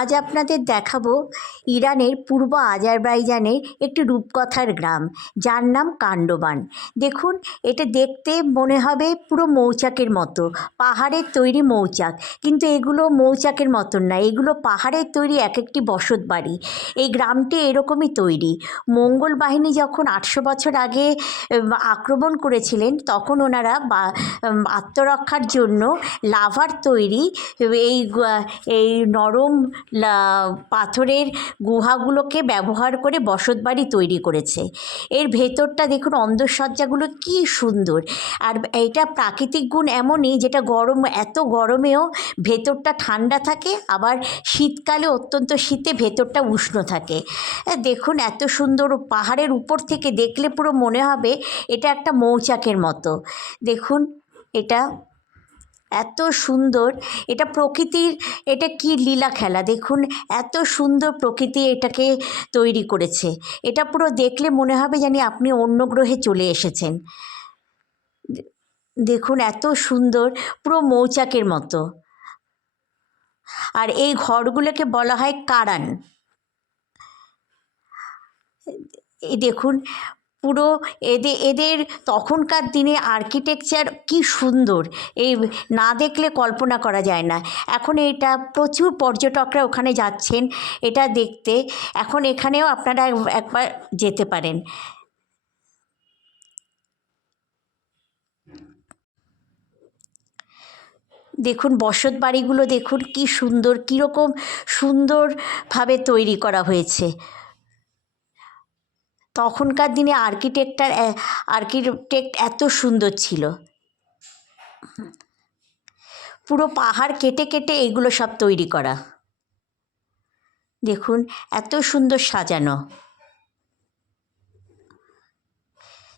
আজ আপনাদের দেখাবো ইরানের পূর্ব আজারবাইজানের একটি রূপকথার গ্রাম, যার নাম কান্ডোবান। দেখুন, এটা দেখতে মনে হবে পুরো মৌচাকের মতো, পাহাড়ের তৈরি মৌচাক, কিন্তু এগুলো মৌচাকের মতন না, এগুলো পাহাড়ের তৈরি এক একটি বসত বাড়ি। এই গ্রামটি এরকমই তৈরি। মঙ্গল বাহিনী যখন 800 বছর আগে আক্রমণ করেছিলেন, তখন ওনারা আত্মরক্ষার জন্য লাভার তৈরি এই এই নরম পাথরের গুহাগুলোকে ব্যবহার করে বসতবাড়ি তৈরি করেছে। এর ভেতরটা দেখুন, অন্দরসজ্জাগুলো কী সুন্দর। আর এইটা প্রাকৃতিক গুণ এমনই, যেটা এত গরমেও ভেতরটা ঠান্ডা থাকে, আবার শীতকালে অত্যন্ত শীতে ভেতরটা উষ্ণ থাকে। দেখুন, এত সুন্দর। পাহাড়ের উপর থেকে দেখলে পুরো মনে হবে এটা একটা মৌচাকের মতো। দেখুন, এটা এত সুন্দর। এটা প্রকৃতির, এটা কি লীলা খেলা। দেখুন, এত সুন্দর প্রকৃতি এটাকে তৈরি করেছে। এটা পুরো দেখলে মনে হবে জানি আপনি অন্য গ্রহে চলে এসেছেন। দেখুন, এত সুন্দর, পুরো মৌচাকের মতো। আর এই ঘরগুলোকে বলা হয় কারান। এই দেখুন, পুরো এদের তখনকার দিনে আর্কিটেকচার কি সুন্দর, এই না দেখলে কল্পনা করা যায় না। এখন এটা প্রচুর পর্যটকরা ওখানে যাচ্ছেন এটা দেখতে। এখন এখানেও আপনারা একবার যেতে পারেন। দেখুন, বসত বাড়িগুলো দেখুন কি সুন্দর, কীরকম সুন্দরভাবে তৈরি করা হয়েছে। তখনকার দিনে আর্কিটেক্ট এত সুন্দর ছিল। পুরো পাহাড় কেটে কেটে এগুলো সব তৈরি করা। দেখুন, এত সুন্দর সাজানো।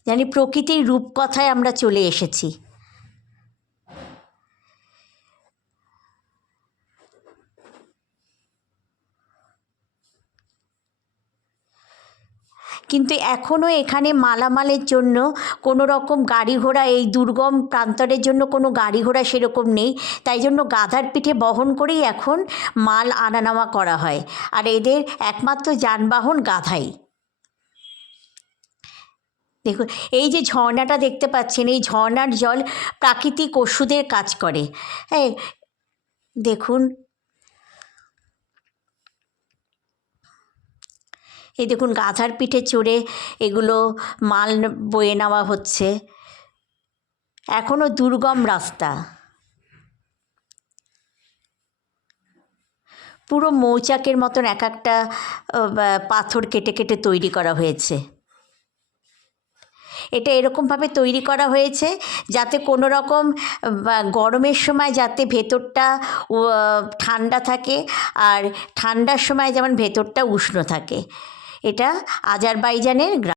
জানি প্রকৃতির রূপকথায় আমরা চলে এসেছি। কিন্তু এখনও এখানে মালামালের জন্য কোনো রকম গাড়ি ঘোড়া, এই দুর্গম প্রান্তরের জন্য কোনো গাড়ি ঘোড়া সেরকম নেই। তাই জন্য গাধার পিঠে বহন করেই এখন মাল আনা নেওয়া করা হয়। আর এদের একমাত্র যানবাহন গাধাই। দেখুন, এই যে ঝর্ণাটা দেখতে পাচ্ছেন, এই ঝর্ণার জল প্রাকৃতিক ওষুধের কাজ করে। হ্যাঁ, দেখুন, এই দেখুন, গাধার পিঠে চড়ে এগুলো মাল বয়ে নেওয়া হচ্ছে। এখনও দুর্গম রাস্তা। পুরো মৌচাকের মতন এক একটা পাথর কেটে কেটে তৈরি করা হয়েছে। এটা এরকমভাবে তৈরি করা হয়েছে যাতে কোনো রকম গরমের সময় যাতে ভেতরটা ঠান্ডা থাকে, আর ঠান্ডার সময় যেমন ভেতরটা উষ্ণ থাকে। এটা আজারবাইজানের গ্রাম।